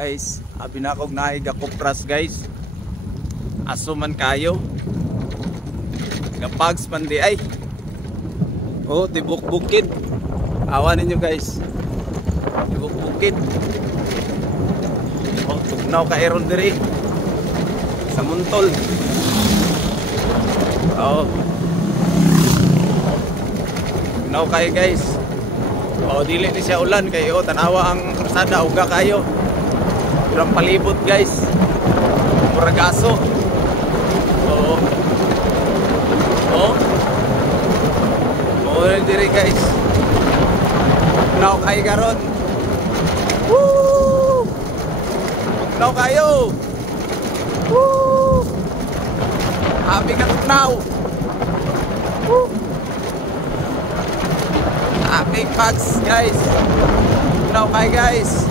Guys, abi na akong nahiga kupras guys. Aso man kayo. Gapags man di ay. Oh, tibuk-bukid. Awa ninyo guys. Tibuk-bukid. Oh, tugnaw ka eron diri. Sa muntol. Oh. Tugnaw kayo guys. Oh, dili ni siya ulan kayo. Tanawa ang krusada. Uga kayo. Kurang palibot guys. Muragaso. Oh. Oh. Oh, diri guys. Now kayo karon. Woo! Now kayo. Woo! Happy ka now. Woo! Happy packs guys. Now kayo guys.